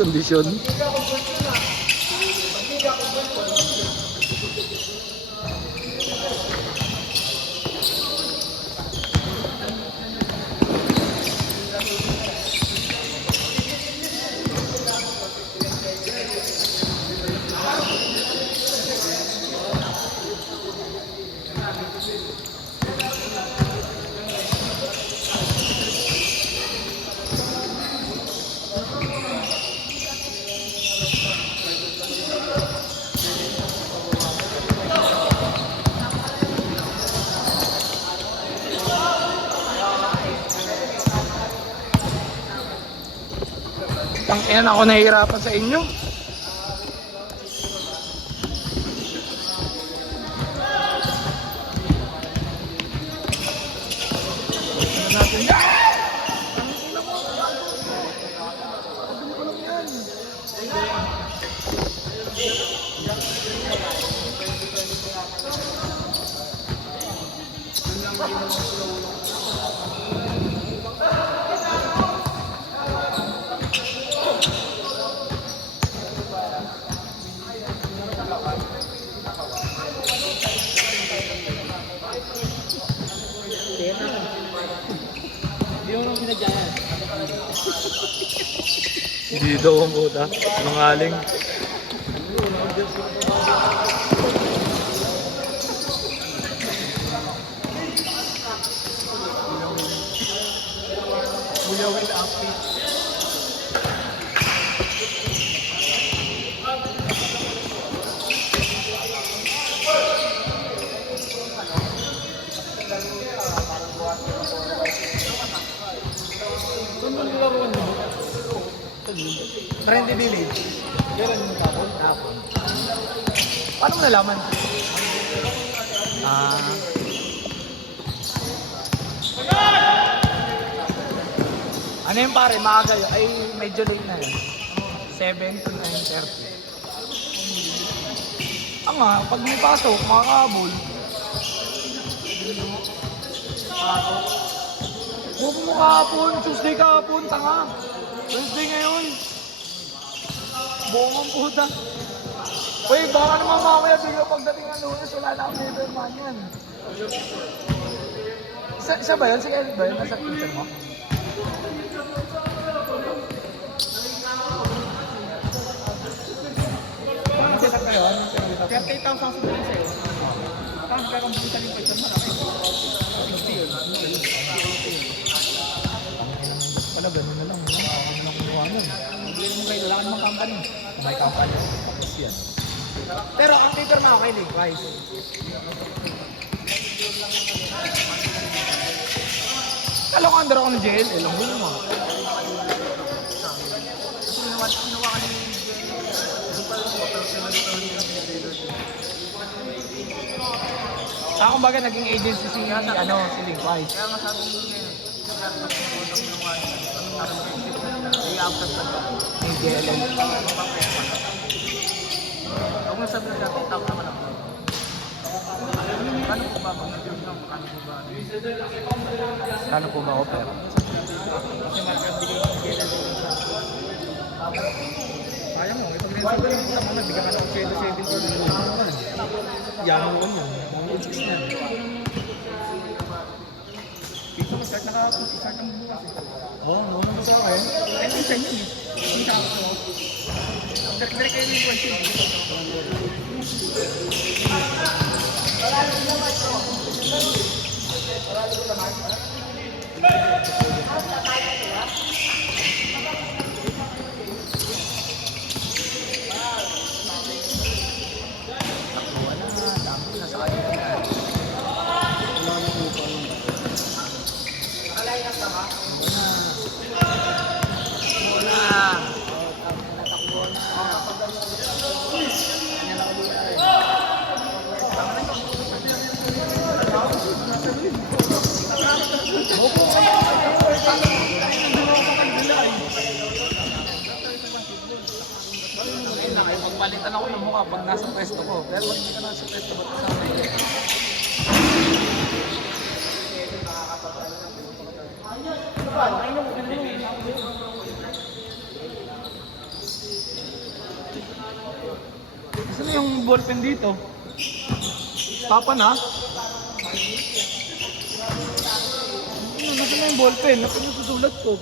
Kondisyon. Ang ina, ako nahihirapan sa inyo. Hindi daw ang buta. Mangaling. Kuya will update. Trendy Village. Kailan yung tapon? Tapon. Paano mo nalaman? Ano yung pare? Maaga yun. Ay, medyo late na yun. 7 to 9:30. Nga, pag may pasok, makakabol. Buko mo kahapon. Tuesday kahapon. Tanga. Wednesday ngayon. Buong ang puta. Uy, baka naman mamaya bigla pagdating ng Lunes, wala na akong Neverman yan. Siya ba yun? Si Eric ba yun? Nasa Twitter mo? Ano setup kayo? 38,000 ang subuhin sa'yo. Tapos kakambuta yung pagsan mo. 60 yun. Pala, gano'n na lang. Ako na lang kumuha nun. Magbili mo kayo, wala ka namang company. May company. Tapos yan. Pero ang paper na ako kay Liquide. Kala ko under ako ng JL. Lang mo naman. Kinuha ka ng ako baga naging agency si Liquide. Kaya masabi mo ngayon. May JLL. Huwag mo sabi na natin, tawag naman ako. Kano po ba Kano po ba offer? Kasi market bigay ng JLL. Kaya mo, ipag-rent ko lang sa mga bigyan ka ng 7 for yaman mo yun. Mga 6 na. Dito mag-start start ang bukas. Oo, naman ko sa akin. Ay, minsan yun eh. Minsan ako. Direct kayo yung question. kasama ka pag nasa pwesto ko. Pero pag hindi ka nasa pwesto ko, kasama ko. Gusto na yung ballpen dito? Papa na? Gusto na yung ballpen? Napag nasusulat ko.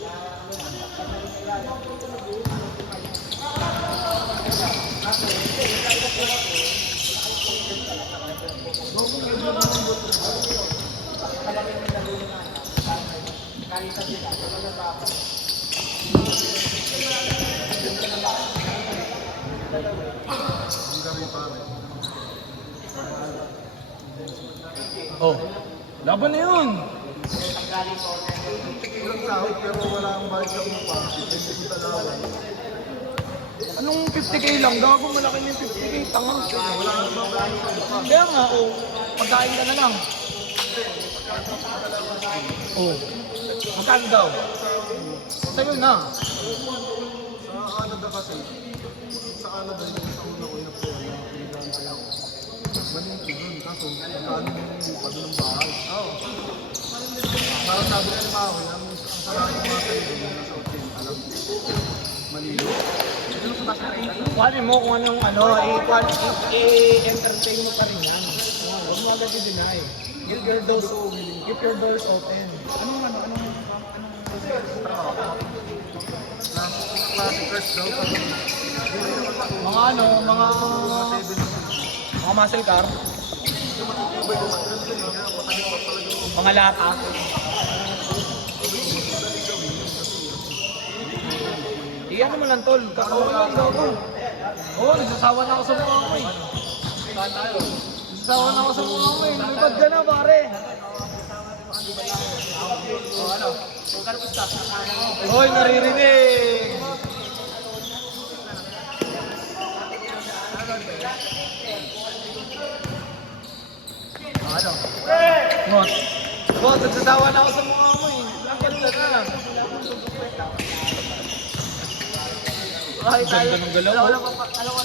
Oh, laban na yun! Walang sahod pero wala akong bayad sa upa. Hindi ko talawan. Anong 50k lang? Gago malaki na yung 50k, tanga. Wala akong babayad sa upa. Kaya nga, oh, pagkain ka na lang. Oh, magkano daw? Sa'yo na. Sa Canada kasi, sa Canada yung sa una ko na po, pinagantay ako. Maling ko nun, kaso magkano yung pag ng bahay. Oo. Parang sabi ka naman ako, ang sarap ng mga kayo yung nasa hotel, alam. Manilo. Kuhanin mo kung anong i-entertain mo pa rin yan. Huwag mo agad i-deny. Keep your doors open. Classic first daw. Mga muscle car. Mga lata. Iyan naman lang tol. Kakawin lang daw ko. Oo, nagsasawa na ako sa mukha ko eh. Saan tayo? Nagsasawa na ako sa mukha ko eh. Lumipad ka na pare. Hoy, naririnig! Boss, boss, nagsasawa na ako sa mukha mo eh. Lumipad ka na. Ganda ng galaw mo. Alam ko naman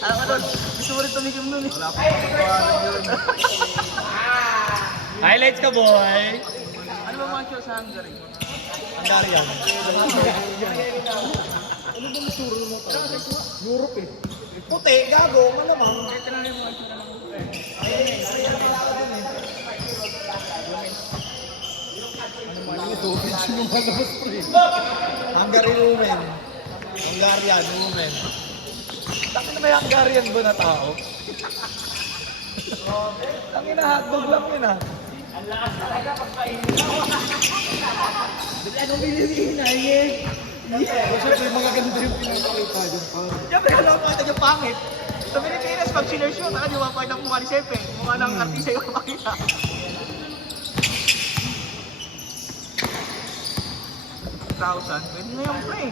alam ko doon, gusto mo rin tumikim nun eh. Wala pa pagkawalan yun. Highlights ka boy! Ano ba mga show sa Hungary? Hungarian. Ano ba masuro mo to? Europe eh. Puti, gago, malamang. Tinanong mo ito na lang. Hungary women. Hungarian women. Takin na may Hungarian ba na tao? Tangin na hotdog lang yun ah. Anong binilihin na eh? Siyempre mga ganito yung pinapakita yung parang. Siyempre, alam mo ito yung pangit. Sa Pilipinas, pag sinershoot, di ba pa ng mukha ni Sepe? Mukha ng artista yung makita. Pwede na yung pre.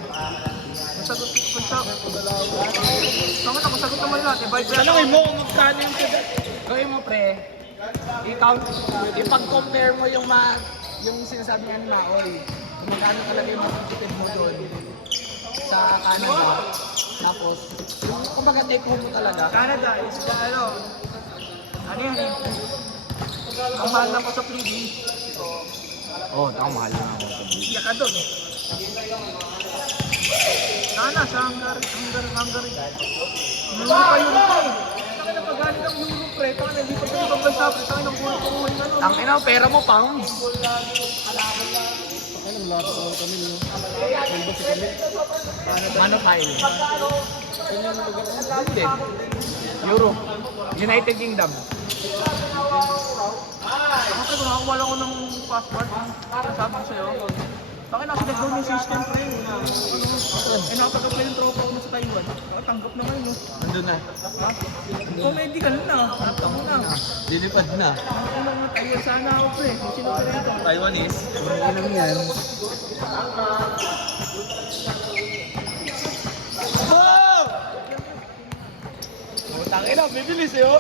Nasagot ko sa... Bakit ako sagot naman natin? Tanongin mo kung magkano yung sagat. Gawin mo pre, i-count, ipag-compare mo yung sinasabi nga ni Maoy. Kung magkano talaga yung matitipid mo doon sa Canada. Tapos, kumbaga take home mo talaga. Canada is the ano yan eh? Ang mahal lang ko sa freebie. Oo, oh, mahal na ako. Iyak ka doon. Sana sa Hungary. Euro pa yun pa eh. Taka na pagaling ng euro pre. Taka na, hindi pa kayo ibang bansa pre. Taka na, buhay ko ngayon ano. Ang ina, pera mo pounds. Ano, wala pa kami nyo. Ano tayo? Hindi. Europe. United Kingdom. Kasi kung nakakuha lang ako ng passport, sabi ko sa'yo, bakit nasa nag-down yung system pre? Nakapag-apply yung tropa ko sa Taiwan. Nakatanggap na ngayon. Nandun na. Ha? Kung medical na, nakapag na. Lilipad na. Ako lang nga Taiwan sana ako pre. Sino pa rin ito? Taiwanese. Ano yan? Wow! Tangin na, bibilis eh oh.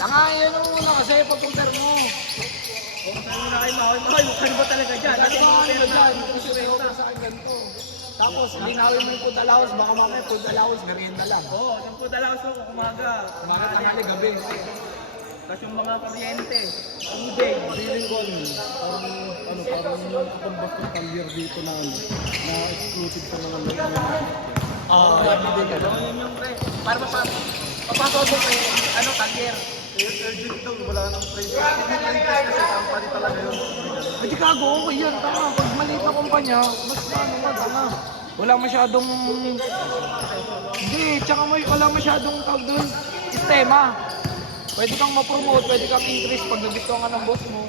Tanga, yan ang muna kasi pag-compare mo. Kung na kayo mahoy, ano ba talaga dyan? Ano ba Ano pero dyan? na Ito sa akin ganito. Tapos, linawin mo yung food allowance, baka mamaya food allowance, merienda lang. Oo, yung food allowance ko kung umaga. Bakit tanghali gabi? Tapos yung mga kuryente, tubig. Feeling ko parang yung katumbas ng career dito na exclusive sa mga live na Hindi ka lang. Yun yung pre. Para papasok mo kay talyer. urgent daw, wala nang trade. Hindi trade kasi company talaga yun. Hindi gago, okay yan. Tama, pag maliit na kumpanya, mas tama. Wala masyadong... Hindi, tsaka wala masyadong tawag doon. Sistema. Pwede kang ma-promote, pwede kang increase pag nabigtuan ka ng boss mo.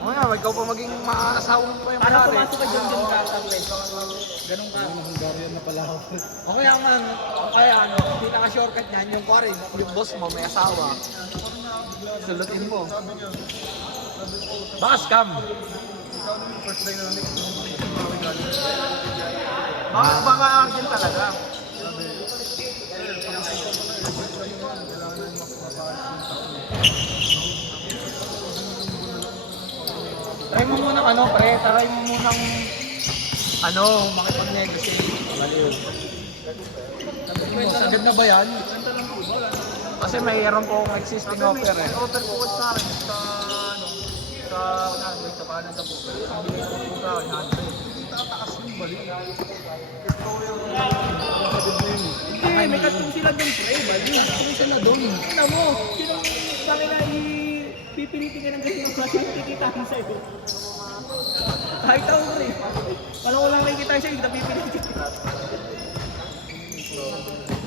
O nga, ikaw pa maging maasawang pa yung Para pare. pumasok ka dyan din ka, pre. Ganun ka. Hungarian na pala ako. O kaya pinaka-shortcut niyan, yung pare, yung boss mo may asawa. Sulutin mo. Baka scam. First dynamic, Baka argent talaga. Try mo munang try mo munang makipag-negotiate. Baliw. Sagad na ba yan? Kasi mayroon po akong existing offer eh. Offer po sa akin sa paano sa buka. Ang bilis ko sa 100. tataas yung balik. Hindi, may katong sila dun, pre. Bali. Ano sila doon? Ano mo? Sinong sa akin na pipilitin ka ng ganyan ng klase, kikitain sa'yo. Kahit ako, pre. Walang wala kikitain sa'yo, hindi na pipilitin.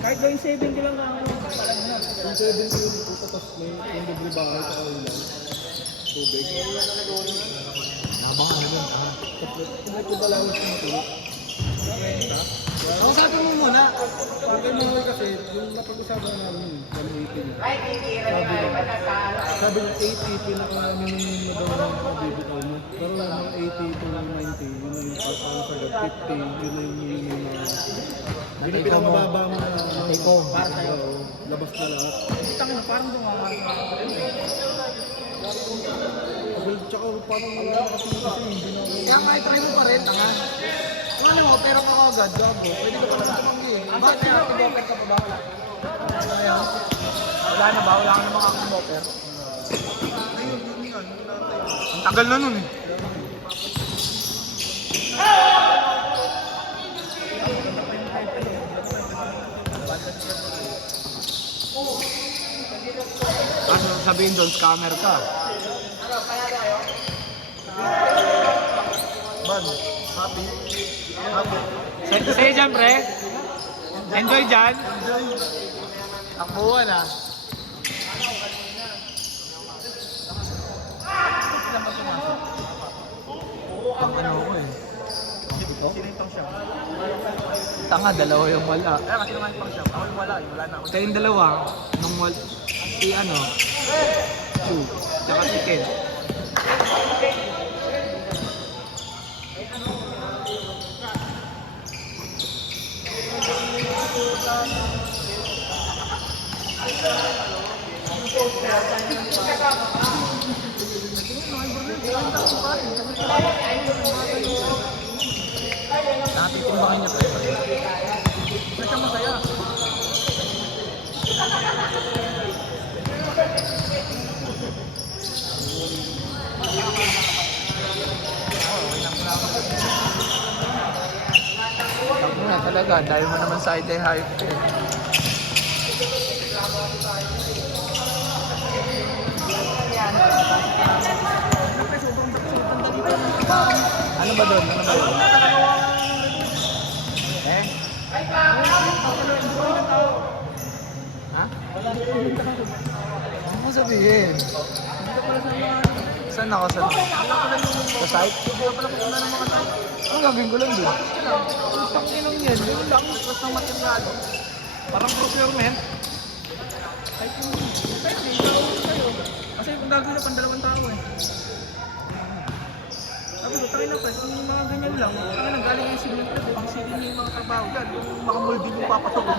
Kahit gawin 70 lang ako, parang na. Yung 70 yun, tapos may yung libre bahay sa kailan. Tubig. Habang ano yun? Kung may allowance mo ito, Ako sabi mo muna. yung kay Mahoy kasi, yung napag-usapan namin, 180. Sabi niya, 80 pinaka-minimum na daw ng pabibitaw mo. Pero mga 80 to 90, yun na yung pag-sagad. 50, yun na yung minimum na... Yun na pinamababa mo na... Ikaw. Oo, labas na lahat. Kita ko, parang bunga Well, tsaka parang nakasing kasi hindi na ako... Kaya kahit try mo pa rin, tanga. Kung ano mo, pera ka agad, gago. Pwede ka pa naman tumanggi. Bakit kaya mag-offer ka pa ba? Wala. Ayun. Wala na ba? Wala ka namang akong offer. Ayun, yun yan. Ang tagal na nun eh. Ano sabihin doon, scammer ka? Ban, happy. Happy. Sa'yo dyan, pre. Enjoy dyan. Enjoy. Takbuhan ah. Ano ko eh. Sino yung pang siyam? Tanga, dalawa yung wala. Eh, kasi naman yung pang siyam. Ako yung wala, wala na ako. Kayong dalawa, nung wala, si ano, Chu, tsaka si Ken. Natitimbakan niya pa yun. Ba't siya masaya? Sabi nga talaga, dahil mo naman sa ID hype eh. Ano ba doon? Ano ba doon? Eh? Ha? Ano mo sabihin? Saan ako? Sa site? Ano gagawin ko lang doon? Ang tanginong yan. Yun lang. Tapos ng material. Parang procurement. Kahit yung pwede, ikaw sa'yo. Kasi kung gagawin na pang dalawang tao eh. Sabi ko, tayo na pa, kung mga ganyan lang, tayo na galing yung cement na doon, kasi din yung mga trabaho dyan, yung mga molding yung papasok mo.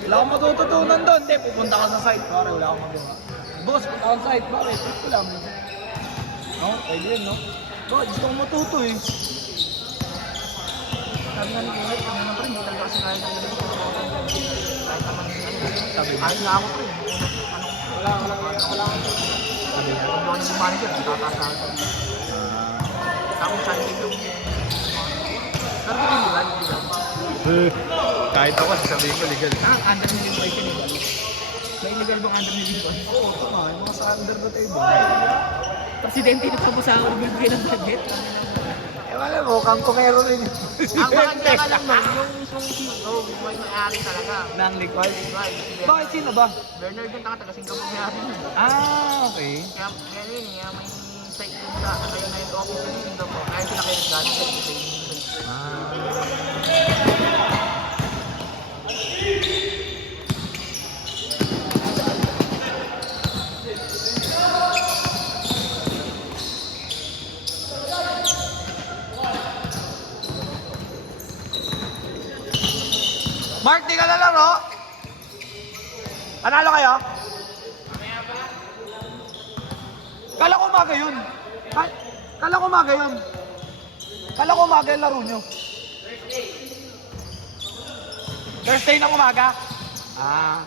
Wala akong matututunan doon. Hindi, pupunta ka sa site. Pare, wala akong magawa. Boss, punta on site. Bakit? Gusto lang. Oo, pwede yun, no? Boss, gusto kong matuto eh. Sabi nga ni Kuya, kanina pa rin, hindi talaga kasi kaya ng ganun. Kahit naman, Sabi niya. ayun nga ako pre. Wala. Sabi niya. Kung doon yung manager, tataas sa akin. Tapos sa akin yung... Pero hindi legal, Kahit ako, sasabihin ko legal. under million ba yun illegal? May illegal bang under million ba? Oo, tama. Yung mga sa under the table. Presidente na tapos sa akin, bibigay ng budget. Eh, wala mo. Kangkongero rin. Ang maganda ka lang nun, yung mismong CEO, may may-ari talaga. Nang liquid. Right, Bakit sino ba? Bernard yung taga Singapore may-ari nun. Ah, okay. Kaya yun, may site din sa United Office sa Singapore. Kaya sila kayo nag-galing sa Mark, di ka lalaro? Panalo kayo? Kala ko umaga yun. Kala ko umaga yun. Kala ko umaga yung laro nyo. Thursday ng umaga? Ah.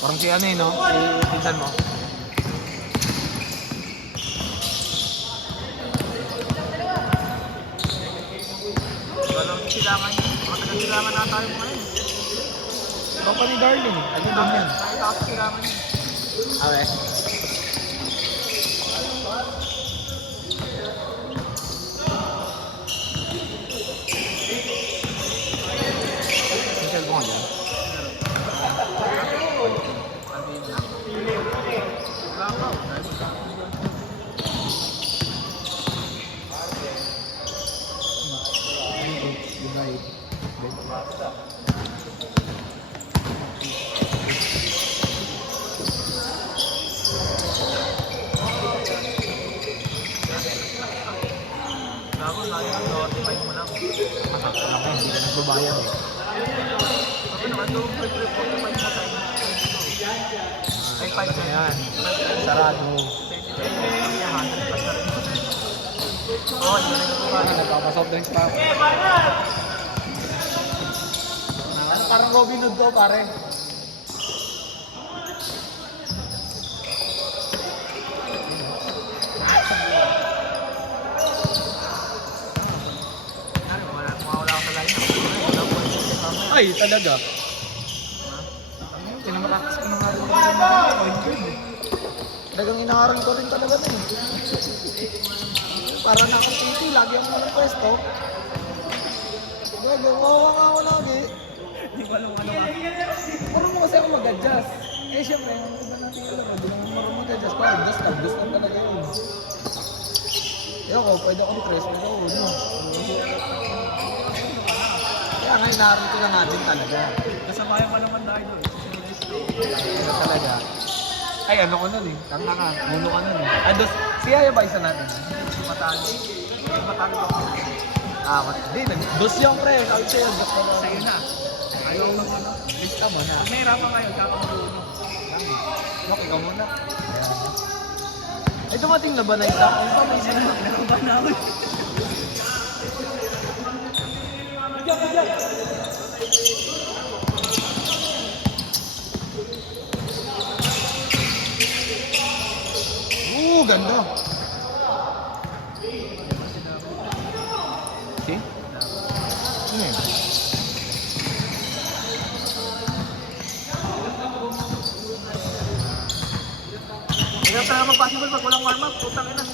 Parang si ano eh, no? Si pinsan mo. Walang silangan yun. Matagal silangan na tayo ngayon. Company Darling. Ano doon yan? Kahit ako silangan yun. Okay. Michelle mo dyan? Gago, lagi ng notify mo lang. Masakit lang eh, hindi ka nagbabayad eh. Ako naman, yung first report na 5 mo tayo. Ay, 5 Ano yan? Sarado. Oo, yun na yung Ano, nagpapasoft drinks pa ako. Ano, parang Robin Hood to, pare. Mawala ako sa line. Wala po yung Ay, talaga. Pinamarakas ko na nga rin yung point guard eh. Talagang inaaral ko rin talaga na eh. Para na akong PT, lagi akong walang pwesto. Gago, mawawa nga ako lagi. Hindi ko alam ano ka. Marunong kasi ako mag-adjust. Eh, syempre, yung iba natin alam, hindi naman marunong mag-adjust. Parang adjust lang talaga yun. Eh ako, pwede akong press, pero ako, no. Kaya nga, inaaral ko na natin talaga. Kasabayan ka naman dahil doon. Ano talaga? Ay, ano ko nun eh. Tanga ka, mulo ka nun eh. Ah, si Aya ba isa natin? Matalo. Matalo ako. Ah, hindi. Dos yung pre. Sabi sa'yo, dos ka na. Sa'yo na. Ayaw ko naman. Lista mo na. Pag nahirapan ngayon, kakamarunong. Okay ka muna. Ay, dumating na ba na isa? Ay, pa, may isa na. Kinakabahan na ako. Ganda. See? Hirap talaga mag-possible pag walang warm-up. Putang ina.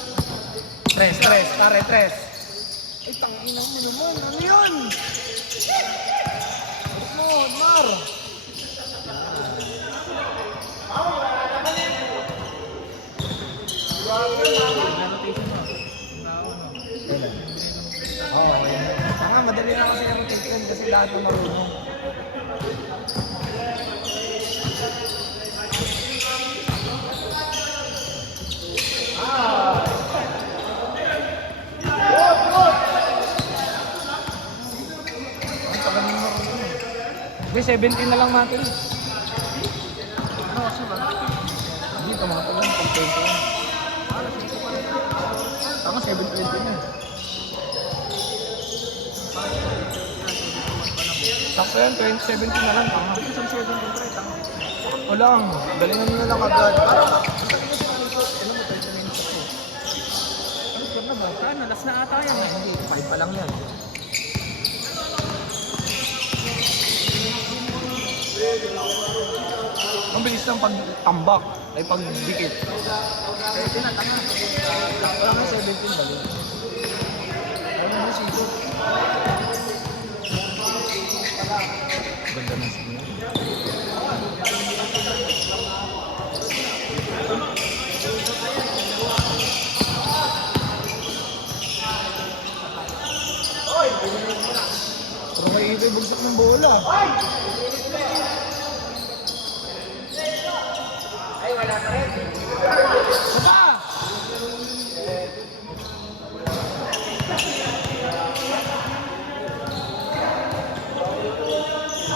Tres, pare, tres. Ay, tangina mo naman. Ano yun? Mo, Mar. Oo, okay. Madali na kasi ang taken kasi lahat ng marunong. Ay, tagal mo marunong. Hindi, 17 na lang natin. Ano kasi ba? Hindi, tamato lang. Contento lang. Tama, 720 na. Sakto yan, 2017 na lang. Tama. Isang 7 din pre, tama. Walang, galingan nyo na lang agad. Saan? Alas na ata yan. Hindi, 5 pa lang yan. Ang bilis ng pagtambak ay pagdikit. Pwede na, tama. Sakto lang yung 17 balik. Ano na sito? Ganda na siya. Pero may ibig bugsak ng bola. Ay, wala pa rin. Baba!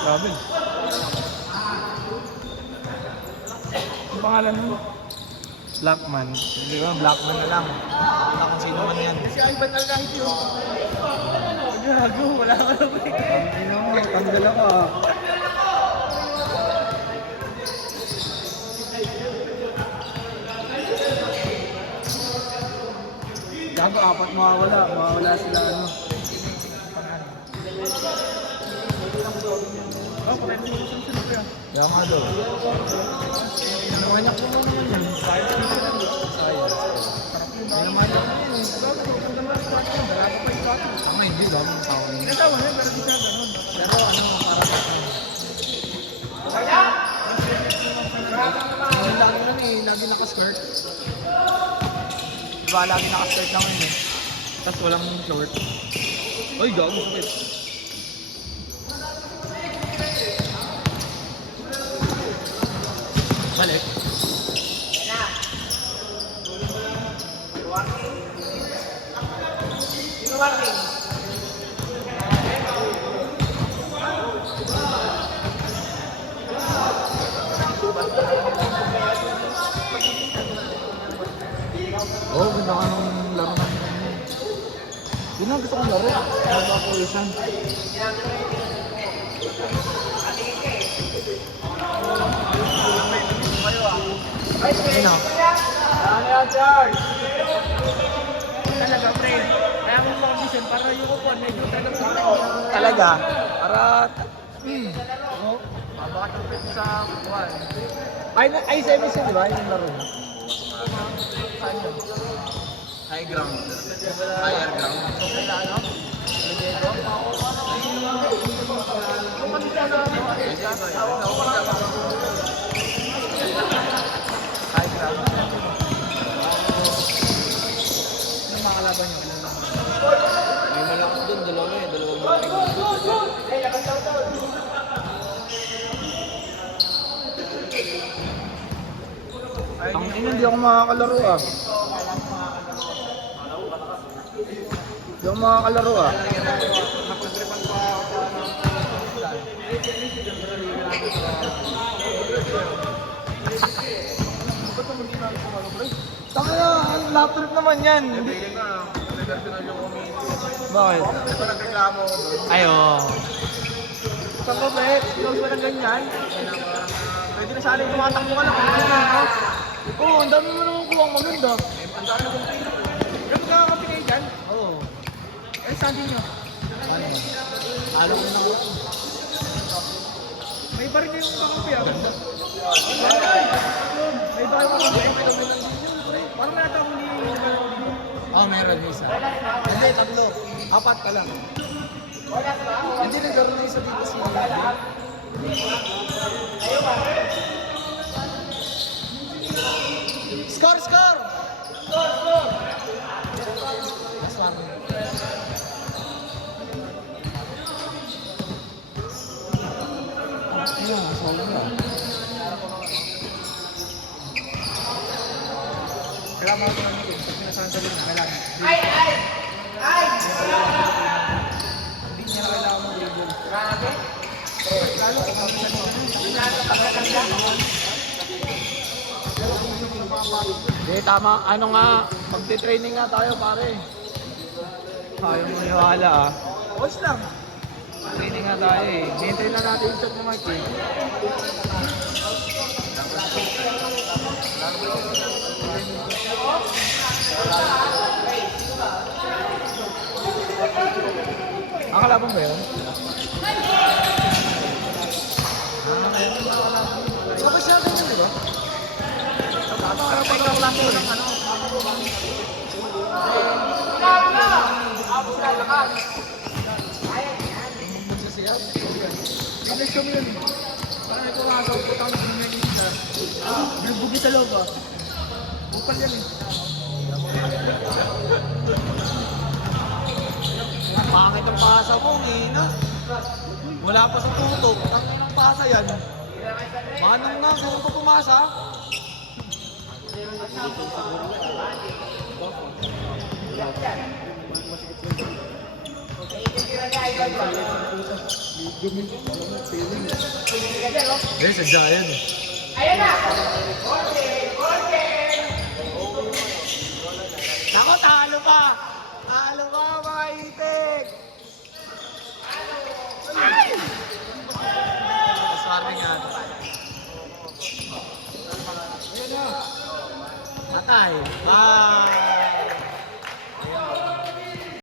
Grabe. Ang pangalan mo? Blackman. Di ba? Blackman na lang. Wala kung sino man yan. Si Ivan Alcahit yun. Gago, wala ka na ba? Ano mo, tanggal ako ah. Gago, apat mawawala. Mawawala sila ano. Oh, pwede mo yung sunod ko yan. Kaya nga daw. Manyak mo naman yan. Sayang ko lang. Sayang. Manyak mo yan. Tama, hindi. Gago ng tao yun. Natawa na yun, pero di siya ganun. Pero ano, parang lagi lang eh, lagi naka-skirt. Diba, lagi naka-skirt lang yun eh. Tapos walang short. Uy, gago, sakit. Balik. Oh, ganda ka ng laro ng yun ang gusto kong laro. Nagpapulisan. Ayun o. Ano yan, Charles? Talaga, pre. Kaya mo condition para yung kupon, medyo talagang sa Talaga? Para... Oh, bakit sa kuwan? Ay, 7 di ba? Yung laro na. High ground. Higher ground. Ano? High ground. Yung mga kalaban nyo, ano lang? May malaki doon, dalawa eh. Dalawang malaki. Ang ina, hindi ako makakalaro ah. Hindi ako makakalaro ah. Tanga na, ang laptop naman yan. Hindi. Bakit? Ito nagreklamo ako doon. Ayo. Saka ba, close mo ng ganyan. Pwede na sana yung tumatakbo ka lang. Oo, ang dami mo naman kuwang maganda. Ang dami kong pino. Yung kakakapi kayo dyan, Oo. eh saan din nyo? Ano? Alam ko na ako. May bar niyo yung kakampi ah. May bar yung kakampi. Parang may natawag ni... Oo, meron isa. Hindi, tatlo. Apat pa lang. Hindi, nagkaroon na isa dito si Score! Score! Score! Score! Mas marami. Ayun, solid na. Kailangan mo ito ng meeting. Pag sinasabi sa na, kailangan. Hindi niya na kailangan mo dribble. Hindi, tama. Ano nga, magti-training nga tayo, pare. Ayaw mo niwala ah. Boys lang. Training nga tayo eh. Hintay na natin yung shot ni Mark eh. Ang kalaban ba yun? Okay siya ganyan, di ba? Parang pag-lang ko ng ano. Magsasiyap. Bilis kami yun. Parang ito nga daw ko tawag ng mga isa. Nagbugi sa loob ah. Bukal yan eh. Pangit ang pasa mo, Ngina. Wala pa sa tutok. Ang ng pasa yan. Manang na, kung pa pumasa. Eh, sadya yan eh.